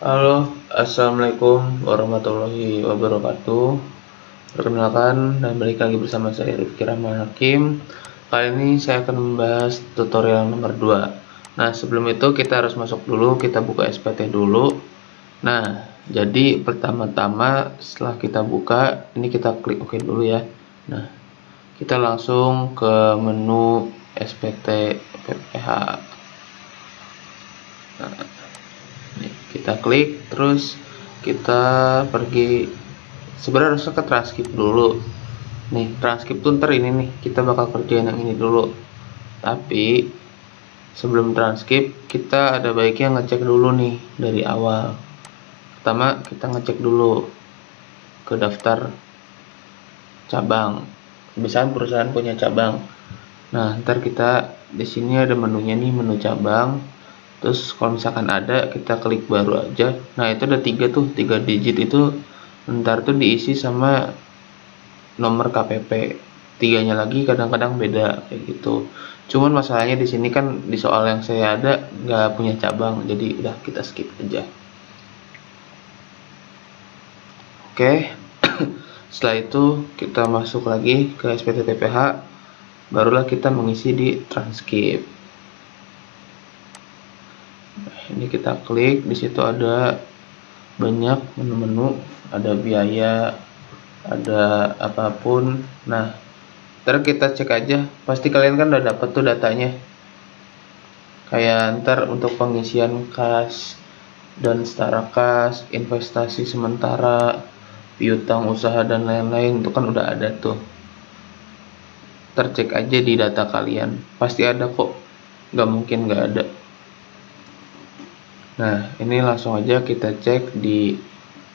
Halo, assalamualaikum warahmatullahi wabarakatuh. Perkenalkan dan balik lagi bersama saya Rifki Rahman Hakim. Kali ini saya akan membahas tutorial nomor 2. Nah, sebelum itu kita harus masuk dulu, kita buka SPT dulu. Nah, jadi pertama-tama setelah kita buka, ini kita klik OK dulu ya. Nah, kita langsung ke menu SPT PPH. Nah, kita klik, terus kita pergi. Sebenarnya harusnya ke transkrip dulu. Nih, transkrip tuh ntar ini nih, kita bakal kerjain yang ini dulu. Tapi sebelum transkrip, kita ada baiknya ngecek dulu nih dari awal. Pertama, kita ngecek dulu ke daftar cabang. Misalnya perusahaan punya cabang. Nah, ntar kita di sini ada menunya nih, menu cabang. Terus kalau misalkan ada, kita klik baru aja. Nah, itu ada 3 digit itu ntar tuh diisi sama nomor KPP. Tiganya lagi kadang-kadang beda kayak gitu. Cuman masalahnya di sini kan di soal yang saya ada nggak punya cabang, jadi udah kita skip aja. Oke. Setelah itu kita masuk lagi ke SPT TPH, barulah kita mengisi di transkrip. Ini kita klik, di situ ada banyak menu-menu, ada biaya, ada apapun. Nah, ntar kita cek aja, pasti kalian kan udah dapet tuh datanya. Kayak ntar untuk pengisian kas dan setara kas, investasi sementara, piutang usaha dan lain-lain itu kan udah ada tuh. Tercek aja di data kalian, pasti ada kok, nggak mungkin nggak ada. Nah, ini langsung aja kita cek di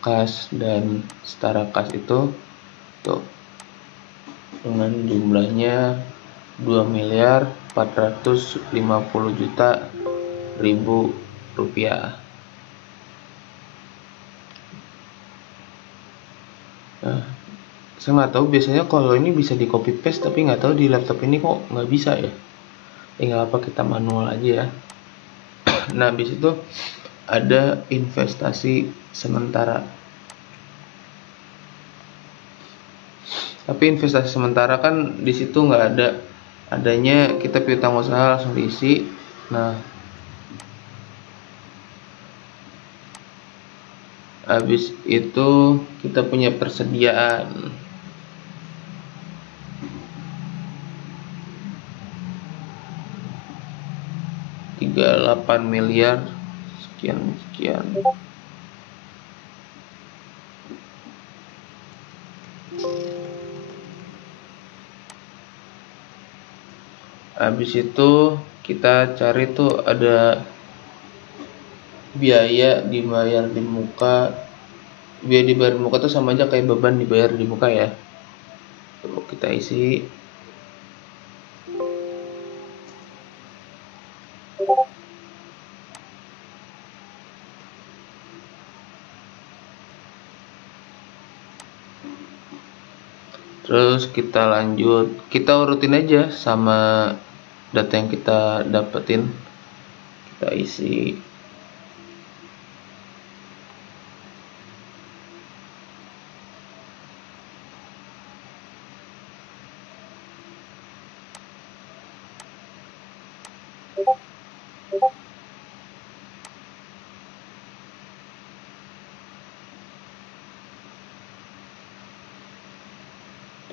kas dan setara kas itu tuh, dengan jumlahnya 2.450.000.000 rupiah. Nah, saya nggak tahu, biasanya kalau ini bisa di copy paste, tapi nggak tahu di laptop ini kok nggak bisa ya. Tinggal apa, kita manual aja ya. Nah, habis itu ada investasi sementara. Tapi investasi sementara kan di situ nggak ada, adanya kita piutang usaha langsung diisi. Nah, habis itu kita punya persediaan 38 miliar sekian sekian. Habis itu kita cari tuh ada biaya dibayar di muka. Biaya dibayar di muka tuh sama aja kayak beban dibayar di muka ya. Coba kita isi. Terus kita lanjut, kita urutin aja sama data yang kita dapetin, kita isi.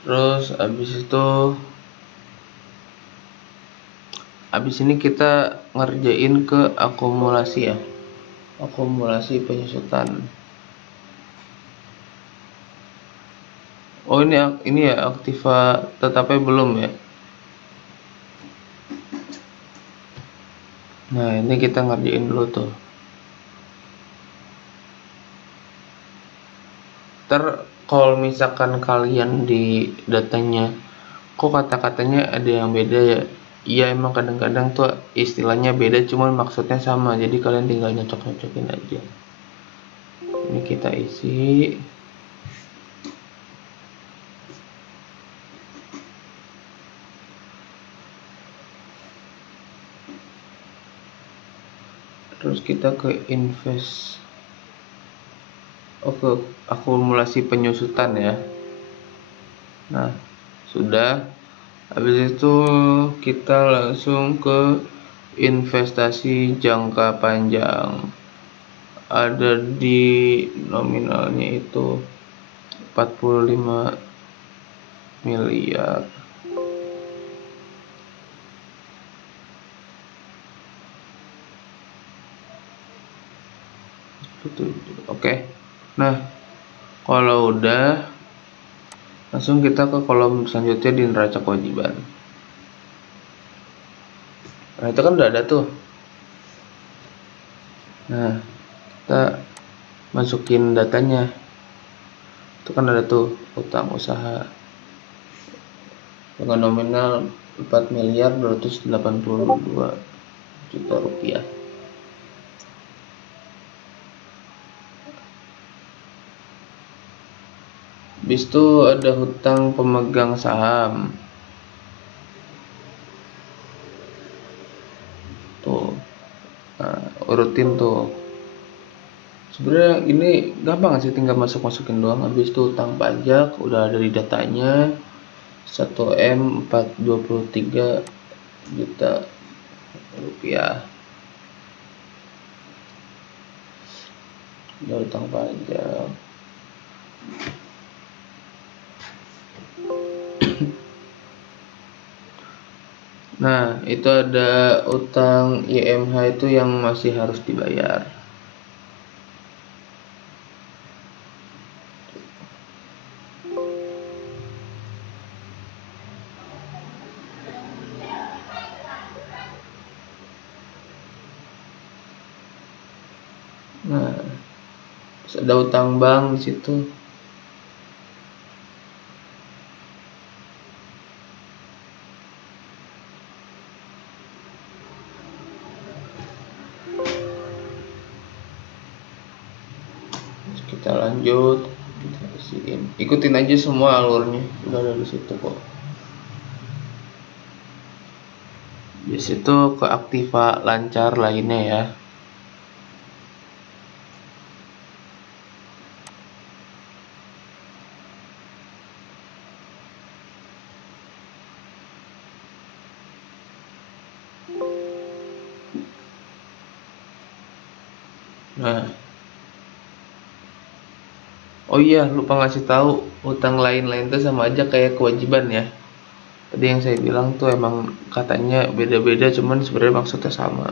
Terus abis ini kita ngerjain ke akumulasi ya, akumulasi penyusutan. Oh, ini ya aktiva tetapnya belum ya. Nah, ini kita ngerjain dulu tuh. Ntar kalau misalkan kalian di datanya kok kata-katanya ada yang beda ya, iya emang kadang-kadang tuh istilahnya beda, cuman maksudnya sama, jadi kalian tinggal nyocok-nyocokin aja. Ini kita isi. Terus kita ke invest. Oke, akumulasi penyusutan ya. Nah, sudah. Habis itu kita langsung ke investasi jangka panjang. Ada di nominalnya itu 45 miliar. Oke. Nah, kalau udah, langsung kita ke kolom selanjutnya di neraca kewajiban. Nah, itu kan udah ada tuh. Nah, kita masukin datanya. Itu kan ada tuh utang usaha dengan nominal 4 miliar 282 juta rupiah. Habis itu ada hutang pemegang saham. Tuh. Nah, urutin tuh. Sebenarnya ini gampang sih, tinggal masukin doang. Habis itu hutang pajak udah ada di datanya. 1M 423 juta rupiah. Udah hutang pajak. Nah, itu ada utang IMH itu yang masih harus dibayar. Nah, terus ada utang bank di situ. Terus kita lanjut, kita isiin. Ikutin aja semua alurnya, udah ada di situ kok. Di situ ke aktiva lancar lainnya ya. Nah, oh iya, lupa ngasih tahu, utang lain-lain itu sama aja kayak kewajiban ya. Tadi yang saya bilang tuh emang katanya beda-beda, cuman sebenarnya maksudnya sama.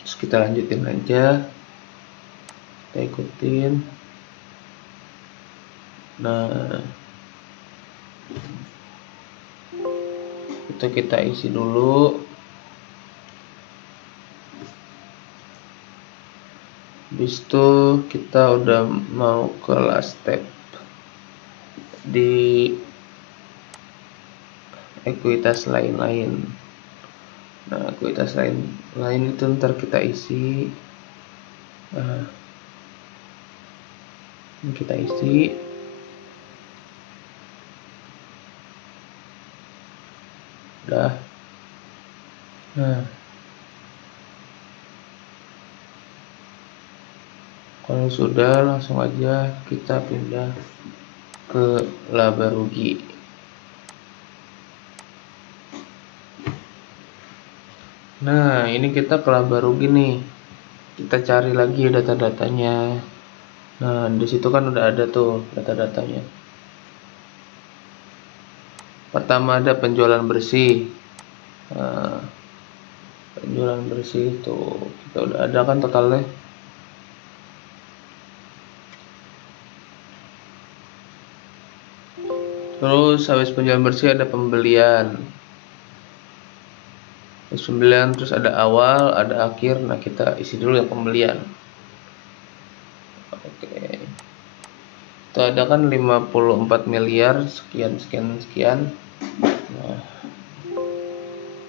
Terus kita lanjutin aja, kita ikutin. Nah, itu kita isi dulu. Habis itu kita udah mau ke last step di ekuitas lain-lain. Nah, ekuitas lain itu ntar kita isi. Nah, kita isi. Udah. Nah, kalau sudah, langsung aja kita pindah ke laba rugi. Nah, ini kita ke laba rugi nih. Kita cari lagi data-datanya. Nah, di situ kan udah ada tuh data-datanya. Pertama ada penjualan bersih. Nah, penjualan bersih itu kita udah ada kan totalnya. Terus habis penjualan bersih ada pembelian. Terus ada awal, ada akhir. Nah, kita isi dulu yang pembelian. Oke. Itu ada kan 54 miliar sekian sekian sekian. Nah,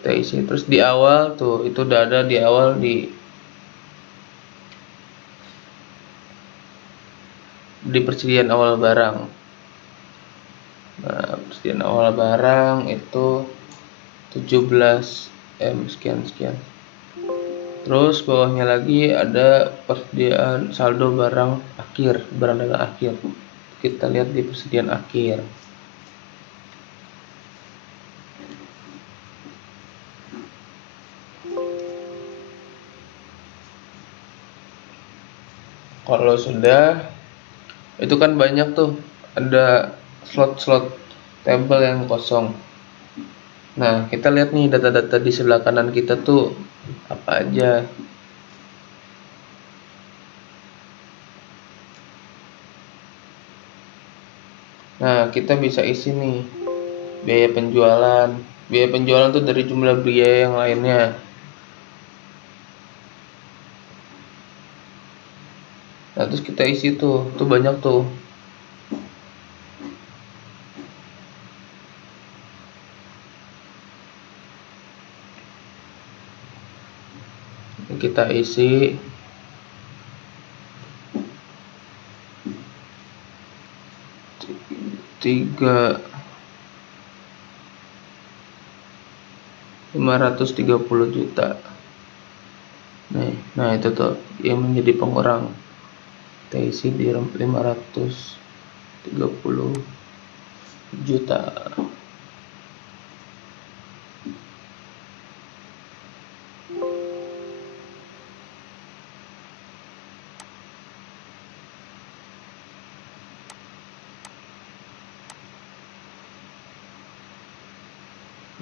kita isi terus di awal tuh, itu udah ada di awal di persediaan awal barang. Nah, persediaan awal barang itu 17M sekian sekian. Terus bawahnya lagi ada persediaan saldo barang dagang akhir. Kita lihat di persediaan akhir. Kalau sudah, itu kan banyak tuh, ada slot-slot tabel yang kosong. Nah, kita lihat nih data-data di sebelah kanan kita tuh apa aja. Nah, kita bisa isi nih biaya penjualan. Biaya penjualan tuh dari jumlah biaya yang lainnya. Nah, terus kita isi tuh banyak tuh. Kita isi tiga 530 juta. Nah itu tuh yang menjadi pengurang. Kita isi di 530 juta.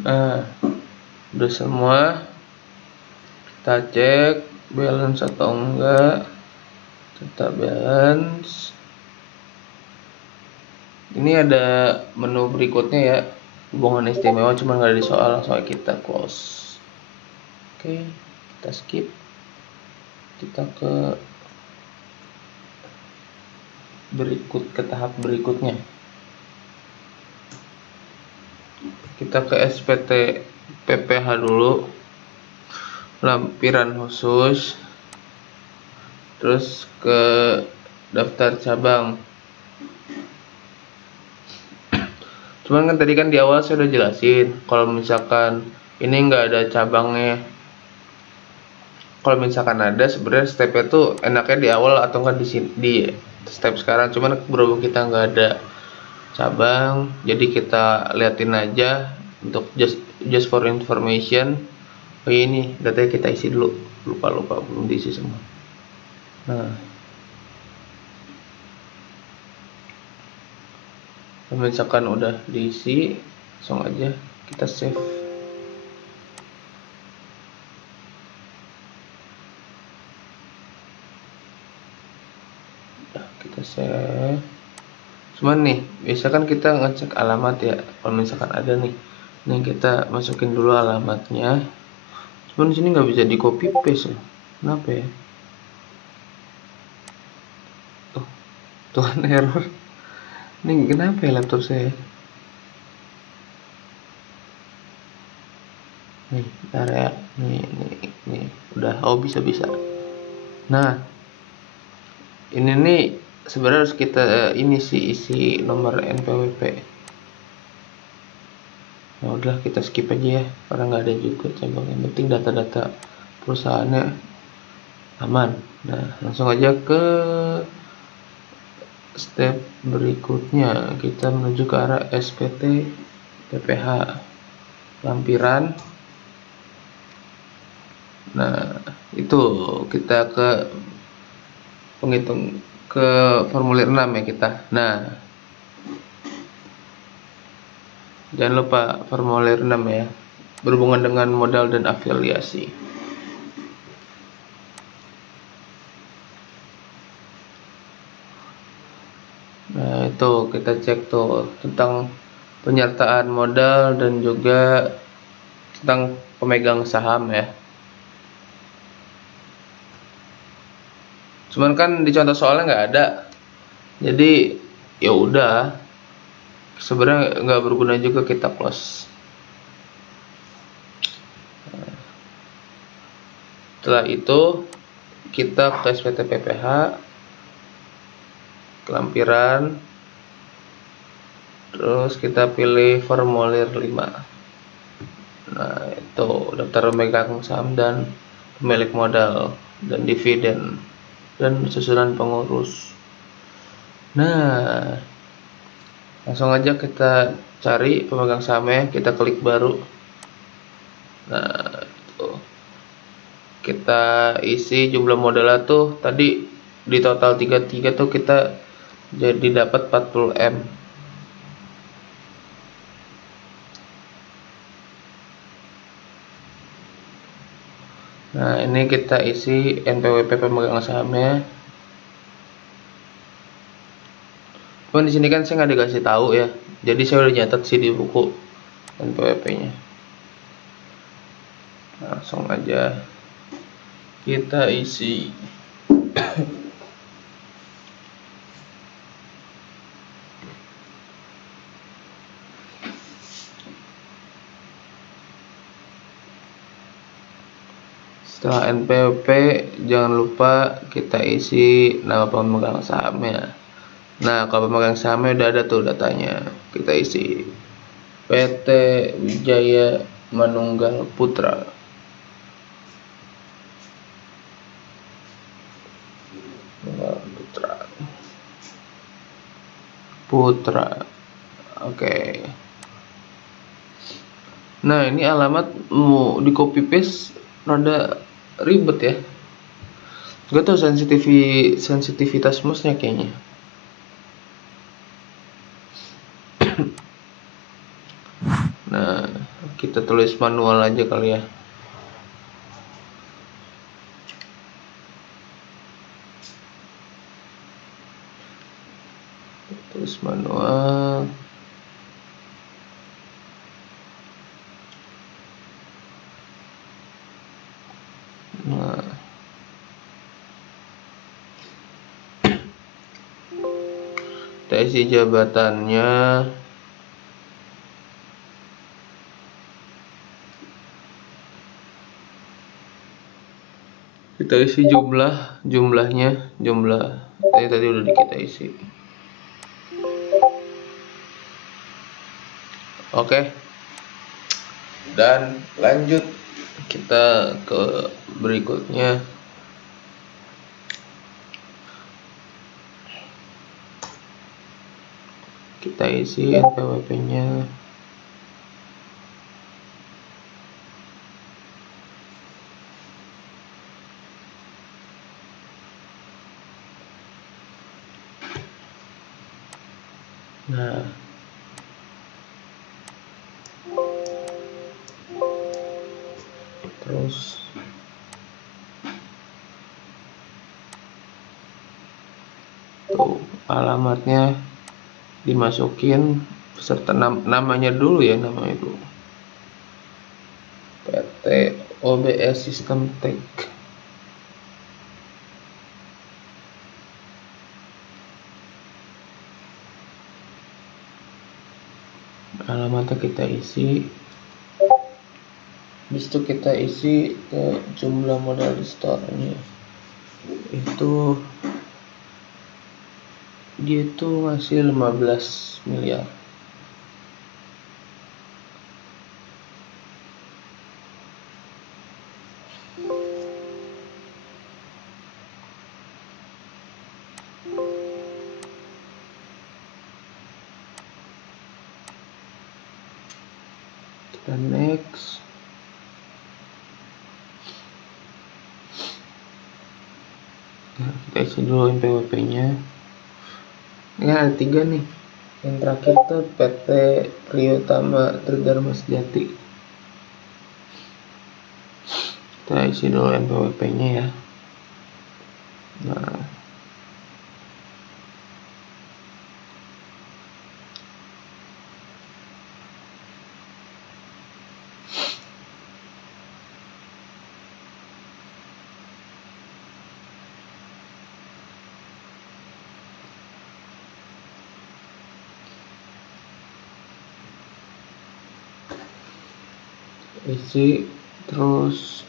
Nah, udah semua. Kita cek balance atau enggak. Data balance. Ini ada menu berikutnya ya, hubungan istimewa, cuma nggak ada di soal, langsung kita close. Oke, kita skip. Kita ke tahap berikutnya. Kita ke SPT PPH dulu, lampiran khusus, terus ke daftar cabang. Cuman kan tadi kan di awal saya udah jelasin, kalau misalkan ini nggak ada cabangnya. Kalau misalkan ada, sebenarnya stepnya tuh enaknya di awal atau enggak di step sekarang. Cuman berhubung kita nggak ada cabang, jadi kita liatin aja untuk just for information. Oh ini datanya kita isi dulu, lupa belum diisi semua. Nah, kalau misalkan udah diisi, langsung aja kita save. Nah, kita save. Cuman nih, biasa kan kita ngecek alamat ya. Kalau misalkan ada nih, kita masukin dulu alamatnya. Cuman di sini nggak bisa di copy paste loh. Kenapa ya? Tuh kan error. Ini kenapa ya laptop saya? Nih, bentar ya. Nih. Udah, bisa. Nah, ini nih sebenarnya harus kita ini sih isi nomor NPWP. Nah, udah kita skip aja ya, karena nggak ada juga cabang. Yang penting data-data perusahaannya aman. Nah, langsung aja ke step berikutnya. Kita menuju ke arah SPT PPH lampiran. Nah, itu kita ke formulir 6 ya kita. Nah, jangan lupa formulir 6 ya, berhubungan dengan modal dan afiliasi. Nah, itu kita cek tuh tentang penyertaan modal dan juga tentang pemegang saham ya. Cuman kan di contoh soalnya nggak ada, jadi ya udah, sebenarnya nggak berguna juga kita close. Setelah itu kita ke SPT PPH, kelampiran, terus kita pilih formulir 5. Nah, itu daftar pemegang saham dan pemilik modal dan dividen dan susunan pengurus. Nah, langsung aja kita cari pemegang sahamnya, kita klik baru. Nah, tuh. Kita isi jumlah modalnya tuh tadi di total 33 tuh kita jadi dapat 40M. Nah, ini kita isi NPWP pemegang sahamnya. Cuman di sini kan saya nggak dikasih tahu ya, jadi saya udah nyatet sih di buku NPWP-nya. Langsung aja kita isi. Setelah NPWP, jangan lupa kita isi nama pemegang sahamnya. Nah, kalau pemegang sahamnya udah ada tuh datanya, kita isi PT Wijaya Manunggal Putra. Putra. Oke. Nah, ini alamat mau di copy paste rada ribet ya. Gak tau sensitivitas mouse-nya kayaknya. Nah, kita tulis manual aja kali ya. Tulis manual. Nah, kita isi jabatannya. Kita isi jumlahnya, jumlah tadi udah kita isi. Oke. Dan lanjut kita ke berikutnya. Kita isi NPWP-nya. Nah, terus tuh alamatnya dimasukin beserta namanya dulu ya, namanya dulu PT OBS System Tech. Alamatnya kita isi, habis itu kita isi jumlah modal di store-nya. Itu dia itu masih 15 miliar. Kita next. Nah, kita isi dulu NPWP-nya. Ini ada 3 nih. Yang terakhir tuh PT Priyotama Tridharma Sejati. Kita isi dulu NPWP-nya ya. Nah, isi terus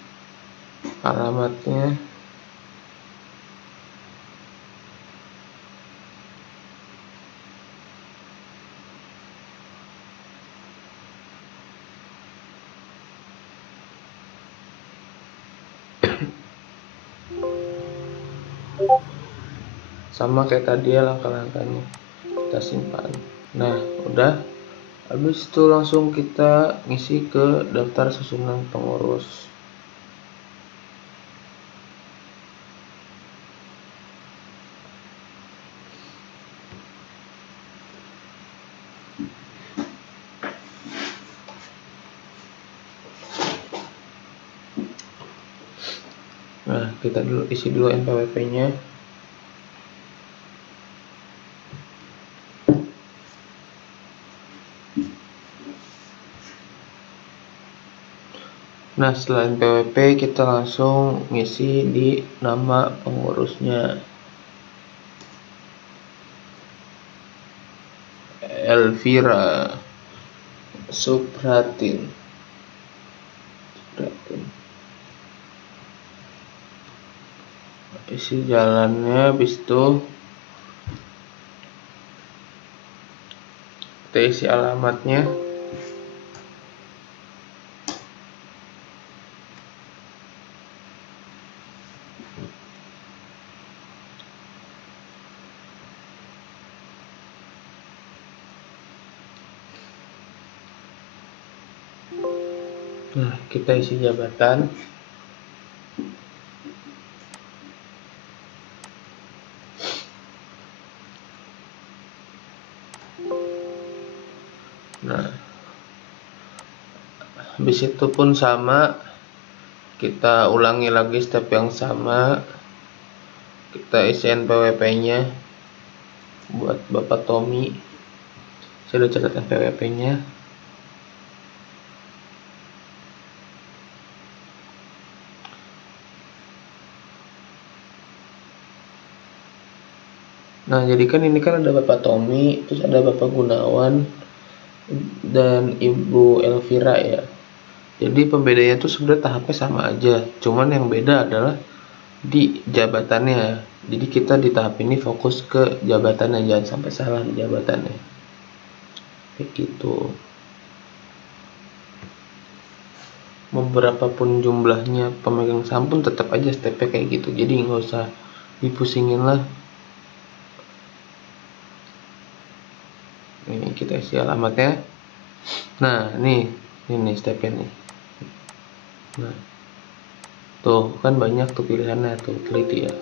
alamatnya. sama kayak tadi ya langkah-langkahnya, kita simpan. Nah udah, habis itu langsung kita ngisi ke daftar susunan pengurus. Nah kita isi dulu NPWP nya. Nah setelah NPWP kita langsung ngisi di nama pengurusnya, Elvira Supratin. Isi jalannya, habis itu kita isi alamatnya. Nah kita isi jabatan. Nah habis itu pun sama, kita ulangi lagi step yang sama, kita isi NPWP nya buat Bapak Tommy. Saya udah catat NPWP nya. Nah jadi kan ini kan ada Bapak Tommy, terus ada Bapak Gunawan dan Ibu Elvira ya. Jadi pembedanya tuh sebenarnya tahapnya sama aja, cuman yang beda adalah di jabatannya. Jadi kita di tahap ini fokus ke jabatannya, jangan sampai salah di jabatannya. Kayak gitu. Beberapa pun jumlahnya pemegang saham pun tetap aja stepnya kayak gitu. Jadi nggak usah dipusingin lah. Ini kita isi alamatnya. Nah ini stepnya nih. Nah tuh kan banyak tuh pilihannya tuh, teliti ya.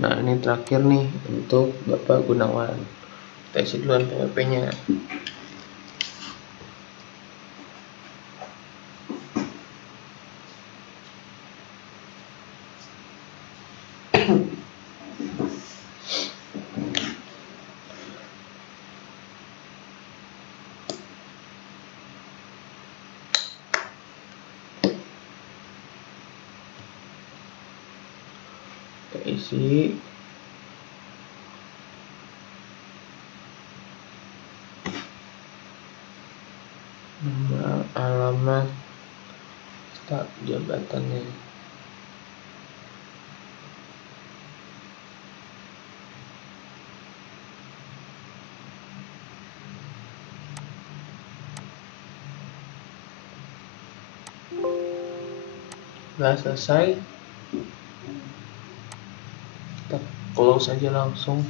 Nah ini terakhir nih untuk Bapak Gunawan, kita isi duluan PWP nya. Kita isi. Nama, alamat, staf jabatannya. Udah selesai, kita close aja langsung,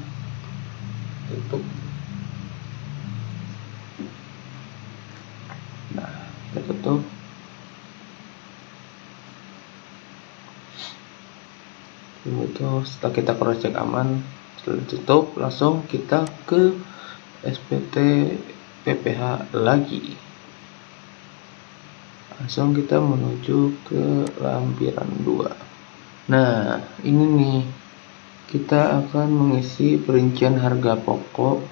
tutup. Nah kita tutup. Itu setelah kita cross check aman, setelah tutup langsung kita ke SPT PPH lagi. Langsung kita menuju ke lampiran 2. Nah ini nih, kita akan mengisi perincian harga pokok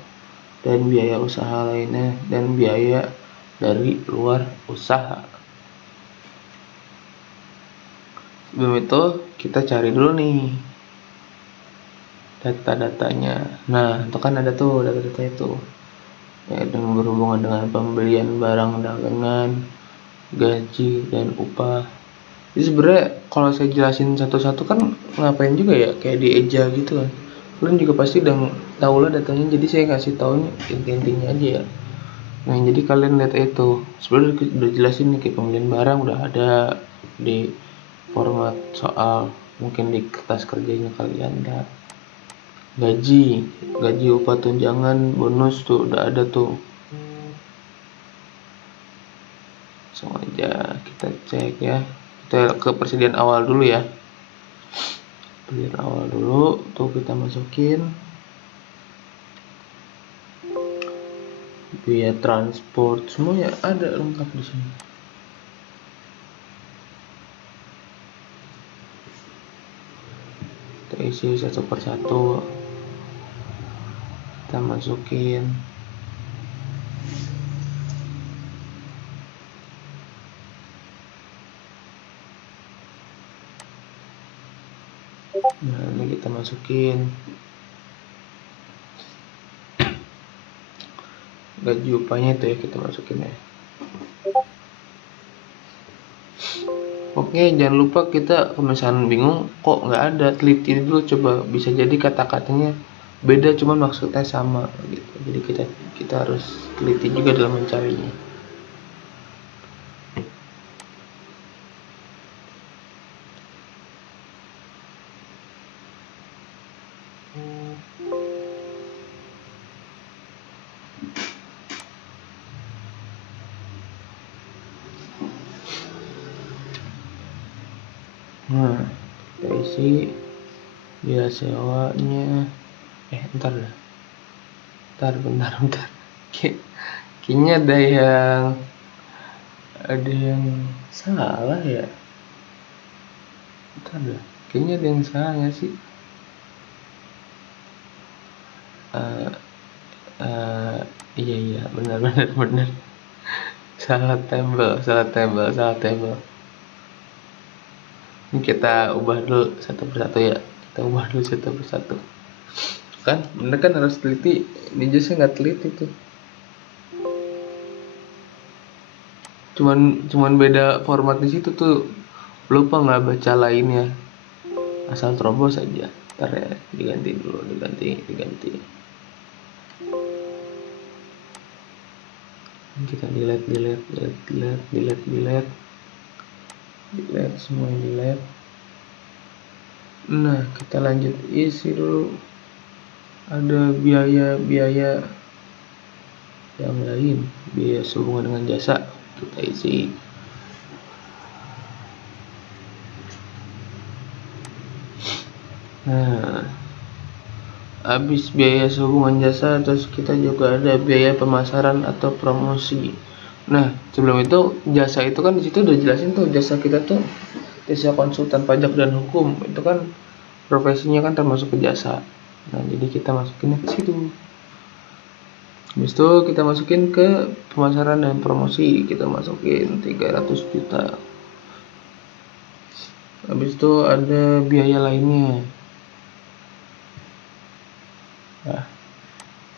dan biaya usaha lainnya dan biaya dari luar usaha. Sebelum itu kita cari dulu nih data-datanya. Nah itu kan ada tuh data-data itu ya, yang berhubungan dengan pembelian barang dagangan, gaji, dan upah. Jadi sebenarnya kalau saya jelasin satu-satu kan ngapain juga ya, kayak dieja gitu kan. Kalian juga pasti udah tahu lah datanya, jadi saya kasih taunya inti-intinya aja ya. Nah jadi kalian lihat itu, sebenarnya udah jelasin nih, kayak pembelian barang udah ada di format soal. mungkin di kertas kerjanya kalian ada. Gaji upah tunjangan bonus tuh udah ada tuh. Langsung aja kita cek ya. Kita ke persediaan awal dulu ya. Persediaan awal dulu tuh kita masukin biaya transport, semuanya ada lengkap di sini. Kita isi satu persatu, kita masukin. Nah, ini kita masukin gaji upahnya itu ya, kita masukin ya. Oke, jangan lupa kita kalau misalnya bingung kok nggak ada, teliti dulu, coba bisa jadi kata-katanya beda cuman maksudnya sama gitu. Jadi kita harus teliti juga dalam mencarinya. Nah, kita isi biaya sewanya. Bentar. Kayaknya ada yang salah ya. Kayaknya ada yang salah nggak sih? Iya, benar. Salah tabel. Ini kita ubah dulu satu persatu ya. Kan, bener kan, harus teliti. Ini justru nggak teliti tuh. Cuman beda format di situ tuh. Lupa nggak baca lainnya. Asal terobos aja. Ntar ya, diganti. Kita delete, semua delete. Nah, kita lanjut isi dulu. Ada biaya yang lain, biaya sehubungan dengan jasa, kita isi. Nah, habis biaya sehubungan jasa, terus kita juga ada biaya pemasaran atau promosi. Nah, sebelum itu jasa itu kan di situ udah jelasin tuh, jasa kita tuh jasa konsultan pajak dan hukum, itu kan profesinya kan termasuk ke jasa. Nah, jadi kita masukin ke situ. Habis itu kita masukin ke pemasaran dan promosi, kita masukin 300 juta. Habis itu ada biaya lainnya.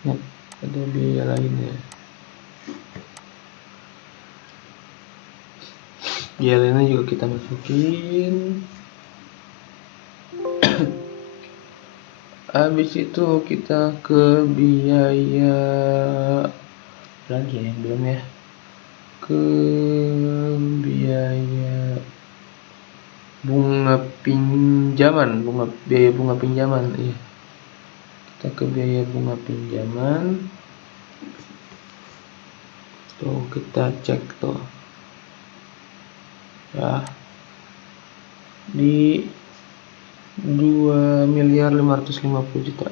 Nah, ada biaya lainnya. Biaya lainnya juga kita masukin. Habis itu kita ke biaya lagi ya, belum ya, ke biaya biaya bunga pinjaman. Iya, kita ke biaya bunga pinjaman. Tuh, kita cek tuh ya, di 2.550.000.000.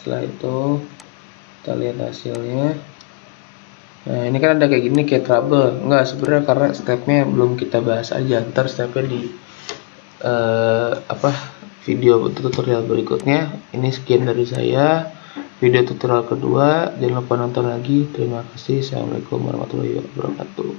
Setelah itu kita lihat hasilnya. Nah, ini kan ada kayak gini, kayak trouble. Enggak, sebenarnya karena stepnya belum kita bahas aja. Ntar stepnya di video tutorial berikutnya. Ini sekian dari saya, video tutorial kedua. Jangan lupa nonton lagi. Terima kasih. Assalamualaikum warahmatullahi wabarakatuh.